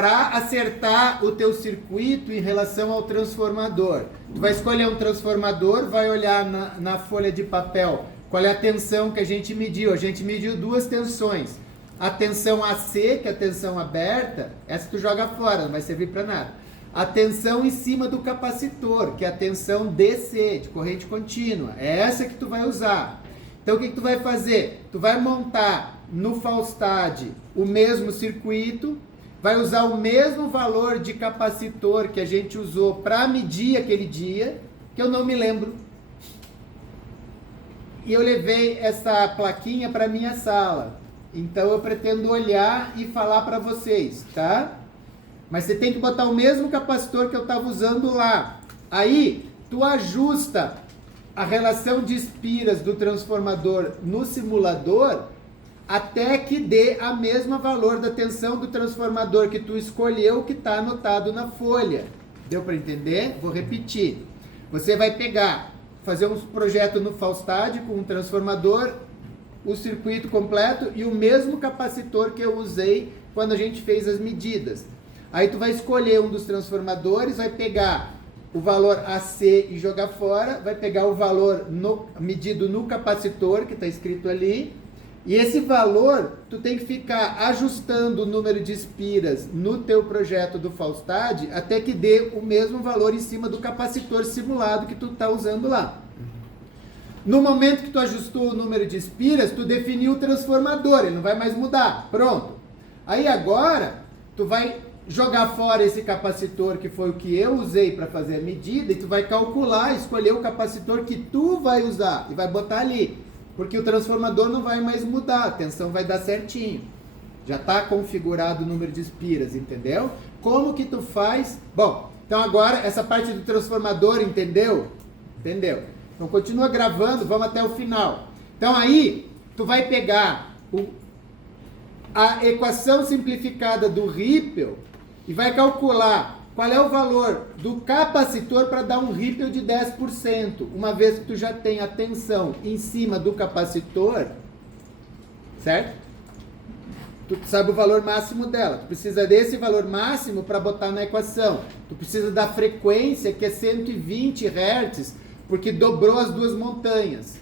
para acertar o teu circuito em relação ao transformador. Tu vai escolher um transformador, vai olhar na folha de papel qual é a tensão que a gente mediu. A gente mediu duas tensões. A tensão AC, que é a tensão aberta, essa tu joga fora, não vai servir para nada. A tensão em cima do capacitor, que é a tensão DC, de corrente contínua. É essa que tu vai usar. Então o que tu vai fazer? Tu vai montar no Falstad o mesmo circuito, vai usar o mesmo valor de capacitor que a gente usou para medir aquele dia, que eu não me lembro. E eu levei essa plaquinha para minha sala. Então eu pretendo olhar e falar para vocês, tá? Mas você tem que botar o mesmo capacitor que eu estava usando lá. Aí tu ajusta a relação de espiras do transformador no simulador até que dê a mesma valor da tensão do transformador que tu escolheu, que está anotado na folha. Deu para entender? Vou repetir. Você vai pegar, fazer um projeto no Falstad com um transformador, o circuito completo e o mesmo capacitor que eu usei quando a gente fez as medidas. Aí tu vai escolher um dos transformadores, vai pegar o valor AC e jogar fora, vai pegar o valor medido no capacitor, que está escrito ali, e esse valor, tu tem que ficar ajustando o número de espiras no teu projeto do Falstad até que dê o mesmo valor em cima do capacitor simulado que tu está usando lá. No momento que tu ajustou o número de espiras, tu definiu o transformador, ele não vai mais mudar. Pronto. Aí agora, tu vai jogar fora esse capacitor que foi o que eu usei para fazer a medida e tu vai calcular, escolher o capacitor que tu vai usar e vai botar ali. Porque o transformador não vai mais mudar, a tensão vai dar certinho. Já está configurado o número de espiras, entendeu? Como que tu faz? Bom, então agora essa parte do transformador, entendeu? Entendeu? Então continua gravando, vamos até o final. Então aí, tu vai pegar a equação simplificada do Ripple e vai calcular qual é o valor do capacitor para dar um Ripple de 10%. Uma vez que tu já tem a tensão em cima do capacitor, certo? Tu sabe o valor máximo dela. Tu precisa desse valor máximo para botar na equação. Tu precisa da frequência, que é 120 Hz, porque dobrou as duas montanhas,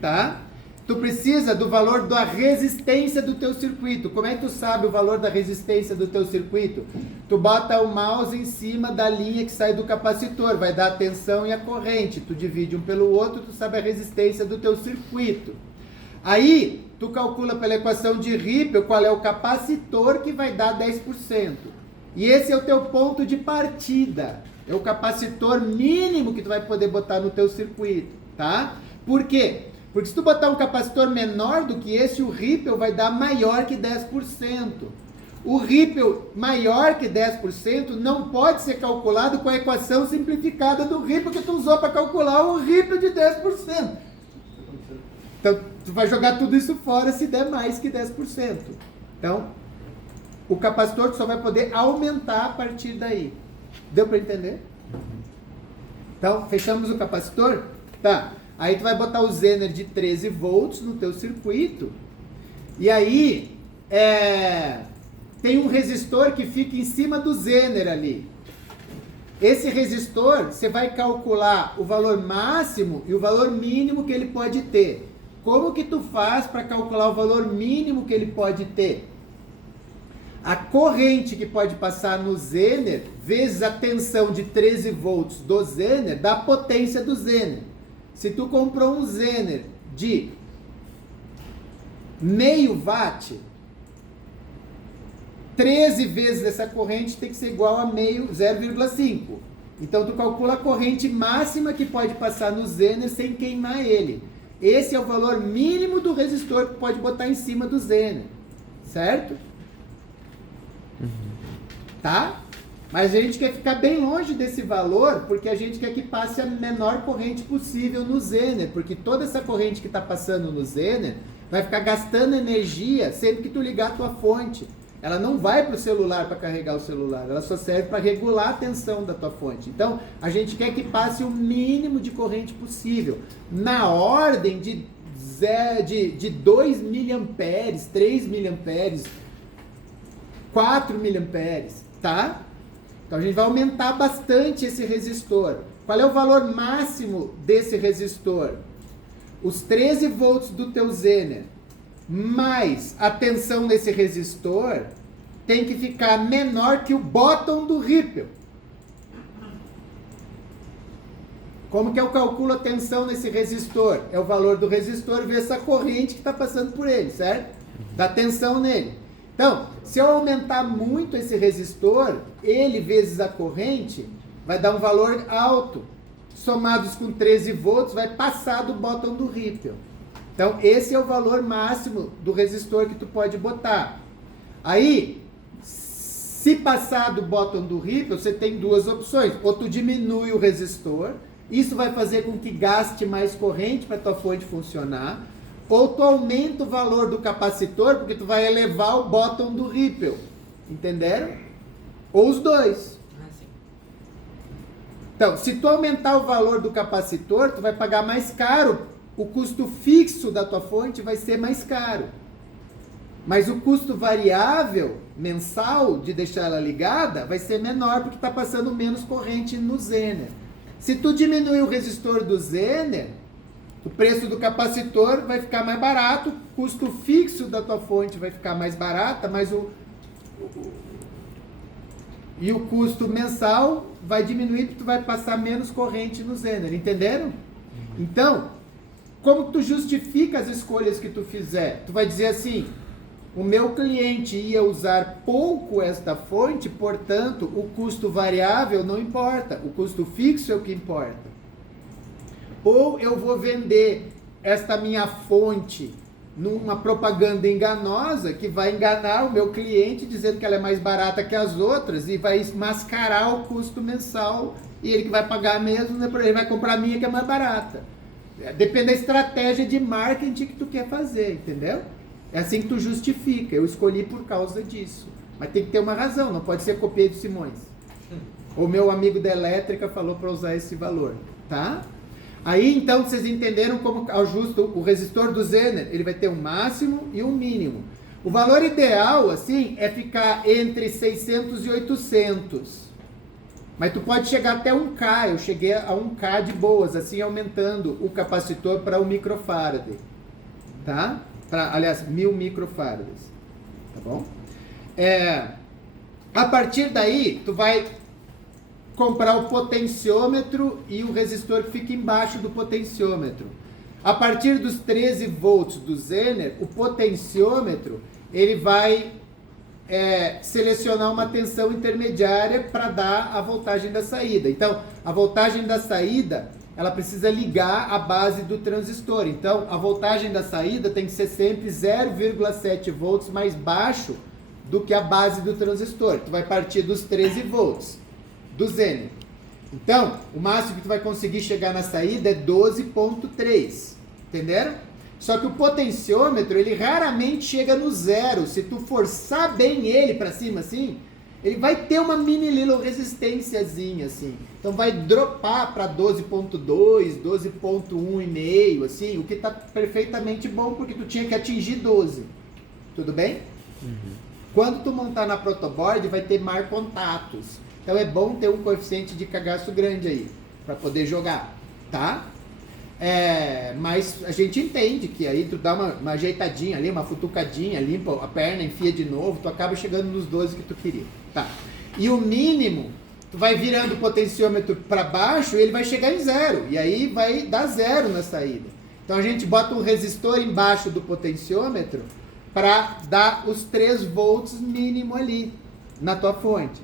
tá? Tu precisa do valor da resistência do teu circuito. Como é que tu sabe o valor da resistência do teu circuito? Tu bota o mouse em cima da linha que sai do capacitor, vai dar a tensão e a corrente. Tu divide um pelo outro, tu sabe a resistência do teu circuito. Aí, tu calcula pela equação de Ripple qual é o capacitor que vai dar 10%. E esse é o teu ponto de partida. É o capacitor mínimo que tu vai poder botar no teu circuito, tá? Por quê? Porque se tu botar um capacitor menor do que esse, o Ripple vai dar maior que 10%. O Ripple maior que 10% não pode ser calculado com a equação simplificada do Ripple que tu usou para calcular o Ripple de 10%. Então, tu vai jogar tudo isso fora se der mais que 10%. Então, o capacitor tu só vai poder aumentar a partir daí. Deu para entender? Então, fechamos o capacitor? Tá. Aí tu vai botar o Zener de 13 volts no teu circuito. E aí, tem um resistor que fica em cima do Zener ali. Esse resistor, você vai calcular o valor máximo e o valor mínimo que ele pode ter. Como que tu faz para calcular o valor mínimo que ele pode ter? A corrente que pode passar no Zener, vezes a tensão de 13 volts do Zener, dá a potência do Zener. Se tu comprou um Zener de meio watt, 13 vezes essa corrente tem que ser igual a meio, 0,5. Então tu calcula a corrente máxima que pode passar no Zener sem queimar ele. Esse é o valor mínimo do resistor que pode botar em cima do Zener. Certo? Tá? Mas a gente quer ficar bem longe desse valor, porque a gente quer que passe a menor corrente possível no Zener, porque toda essa corrente que está passando no Zener vai ficar gastando energia sempre que tu ligar a tua fonte. Ela não vai para o celular para carregar o celular, ela só serve para regular a tensão da tua fonte. Então, a gente quer que passe o mínimo de corrente possível, na ordem de 2 miliamperes, 3 miliamperes, 4 miliamperes, tá? Então a gente vai aumentar bastante esse resistor. Qual é o valor máximo desse resistor? Os 13 volts do teu Zener mais a tensão nesse resistor tem que ficar menor que o bottom do Ripple. Como que eu calculo a tensão nesse resistor? É o valor do resistor vezes a corrente que está passando por ele, certo? Da tensão nele. Então, se eu aumentar muito esse resistor, ele vezes a corrente, vai dar um valor alto. Somados com 13 volts, vai passar do bottom do Ripple. Então, esse é o valor máximo do resistor que tu pode botar. Aí, se passar do bottom do Ripple, você tem duas opções. Ou tu diminui o resistor, isso vai fazer com que gaste mais corrente para a tua fonte funcionar. Ou tu aumenta o valor do capacitor, porque tu vai elevar o bottom do Ripple. Entenderam? Ou os dois. Então, se tu aumentar o valor do capacitor, tu vai pagar mais caro. O custo fixo da tua fonte vai ser mais caro. Mas o custo variável, mensal, de deixar ela ligada, vai ser menor, porque está passando menos corrente no Zener. Se tu diminuir o resistor do Zener, o preço do capacitor vai ficar mais barato, o custo fixo da tua fonte vai ficar mais barata, mas e o custo mensal vai diminuir, porque tu vai passar menos corrente no Zener, entenderam? Então, como tu justifica as escolhas que tu fizer? Tu vai dizer assim, o meu cliente ia usar pouco esta fonte, portanto, o custo variável não importa, o custo fixo é o que importa. Ou eu vou vender esta minha fonte numa propaganda enganosa que vai enganar o meu cliente dizendo que ela é mais barata que as outras e vai mascarar o custo mensal e ele que vai pagar mesmo, né? Ele vai comprar a minha que é mais barata. Depende da estratégia de marketing que tu quer fazer, entendeu? É assim que tu justifica. Eu escolhi por causa disso. Mas tem que ter uma razão, não pode ser copiei do Simões. O meu amigo da elétrica falou para usar esse valor, tá? Aí, então, vocês entenderam como ajusta o resistor do Zener. Ele vai ter um máximo e um mínimo. O valor ideal, assim, é ficar entre 600 e 800. Mas tu pode chegar até 1K. Eu cheguei a 1K de boas, assim, aumentando o capacitor para 1 microfarad. Tá? Aliás, 1000 microfarads. Tá bom? A partir daí, tu vai comprar o potenciômetro e o resistor que fica embaixo do potenciômetro. A partir dos 13 volts do Zener, o potenciômetro ele vai selecionar uma tensão intermediária para dar a voltagem da saída. Então, a voltagem da saída, ela precisa ligar a base do transistor. Então, a voltagem da saída tem que ser sempre 0,7 volts mais baixo do que a base do transistor. Tu vai partir dos 13 volts do Zener. Então, o máximo que tu vai conseguir chegar na saída é 12,3. Entenderam? Só que o potenciômetro, ele raramente chega no zero. Se tu forçar bem ele para cima assim, ele vai ter uma mini little resistênciazinha assim. Então vai dropar para 12,2, 12,1,5 assim, o que tá perfeitamente bom porque tu tinha que atingir 12. Tudo bem? Quando tu montar na protoboard, vai ter mais contatos. Então é bom ter um coeficiente de cagaço grande aí, para poder jogar, tá? Mas a gente entende que aí tu dá uma ajeitadinha ali, uma futucadinha, limpa a perna, enfia de novo, tu acaba chegando nos 12 que tu queria, tá? E o mínimo, tu vai virando o potenciômetro para baixo e ele vai chegar em zero, e aí vai dar zero na saída. Então a gente bota um resistor embaixo do potenciômetro para dar os 3 volts mínimo ali na tua fonte.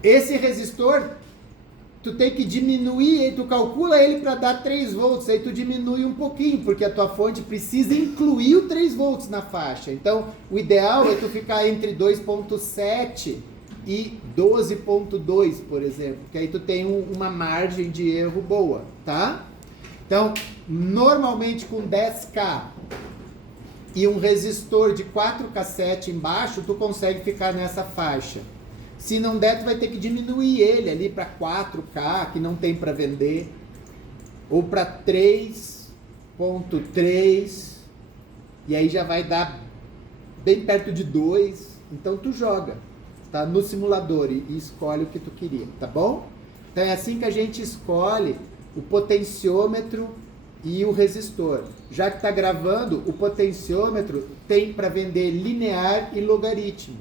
Esse resistor, tu tem que diminuir, tu calcula ele para dar 3 volts, aí tu diminui um pouquinho, porque a tua fonte precisa incluir o 3 volts na faixa. Então, o ideal é tu ficar entre 2,7 e 12,2, por exemplo, que aí tu tem uma margem de erro boa, tá? Então, normalmente com 10K e um resistor de 4K7 embaixo, tu consegue ficar nessa faixa. Se não der, tu vai ter que diminuir ele ali para 4K, que não tem para vender, ou para 3,3, e aí já vai dar bem perto de 2, Então tu joga, tá? No simulador e escolhe o que tu queria, tá bom? Então é assim que a gente escolhe o potenciômetro e o resistor. Já que está gravando, o potenciômetro tem para vender linear e logaritmo.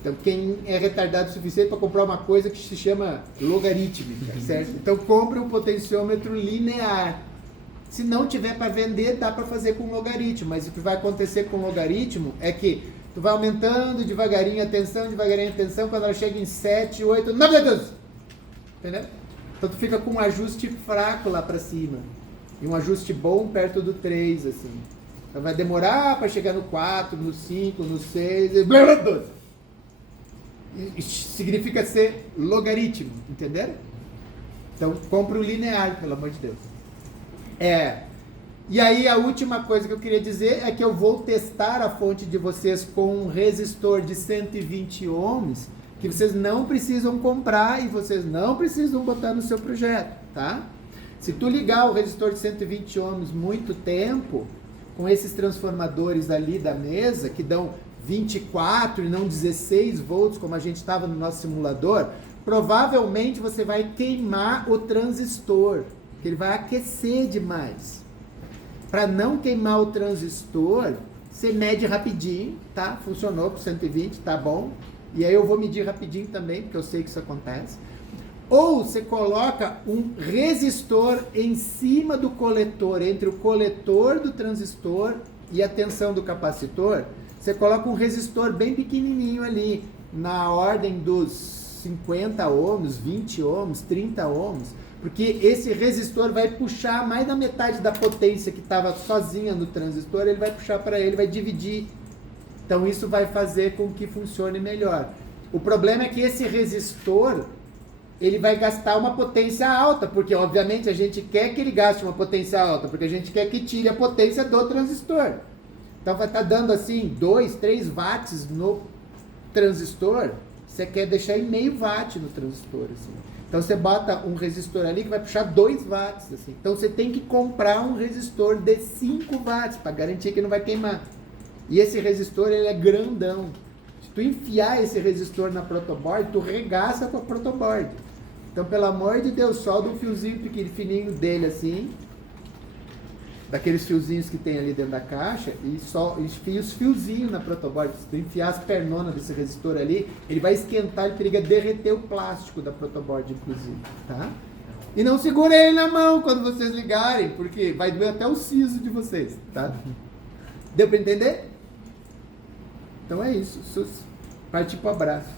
Então quem é retardado o suficiente para comprar uma coisa que se chama logarítmica, certo? Então compre um potenciômetro linear. Se não tiver para vender, dá para fazer com logaritmo, mas o que vai acontecer com logaritmo é que tu vai aumentando devagarinho a tensão, quando ela chega em 7, 8, 9, 12. Entendeu? Então tu fica com um ajuste fraco lá para cima e um ajuste bom perto do 3, assim. Então vai demorar para chegar no 4, no 5, no 6 e blá, blá, 12. Significa ser logaritmo, entenderam? Então compra o linear, pelo amor de Deus. E aí a última coisa que eu queria dizer é que eu vou testar a fonte de vocês com um resistor de 120 ohms, que vocês não precisam comprar e vocês não precisam botar no seu projeto, tá? Se tu ligar o resistor de 120 ohms muito tempo, com esses transformadores ali da mesa, que dão 24 e não 16 volts, como a gente estava no nosso simulador, provavelmente você vai queimar o transistor, que ele vai aquecer demais. Para não queimar o transistor, você mede rapidinho, tá? Funcionou com 120, tá bom. E aí eu vou medir rapidinho também, porque eu sei que isso acontece. Ou você coloca um resistor em cima do coletor, entre o coletor do transistor e a tensão do capacitor. Você coloca um resistor bem pequenininho ali, na ordem dos 50 ohms, 20 ohms, 30 ohms, porque esse resistor vai puxar mais da metade da potência que estava sozinha no transistor, ele vai puxar para ele, vai dividir. Então isso vai fazer com que funcione melhor. O problema é que esse resistor, ele vai gastar uma potência alta, porque obviamente a gente quer que ele gaste uma potência alta, porque a gente quer que tire a potência do transistor. Então vai estar dando assim 2, 3 watts no transistor, você quer deixar em meio watt no transistor, assim. Então você bota um resistor ali que vai puxar 2 watts, assim. Então você tem que comprar um resistor de 5 watts para garantir que não vai queimar. E esse resistor, ele é grandão. Se tu enfiar esse resistor na protoboard, tu regaça com a protoboard. Então, pelo amor de Deus, solda um fiozinho pequenininho dele assim, daqueles fiozinhos que tem ali dentro da caixa, e só enfia os fiozinhos na protoboard. Se tu enfiar as pernonas desse resistor ali, ele vai esquentar, ele periga derreter o plástico da protoboard, inclusive, tá? E não segura ele na mão quando vocês ligarem, porque vai doer até o siso de vocês, tá? Deu para entender? Então é isso. Partir pro abraço.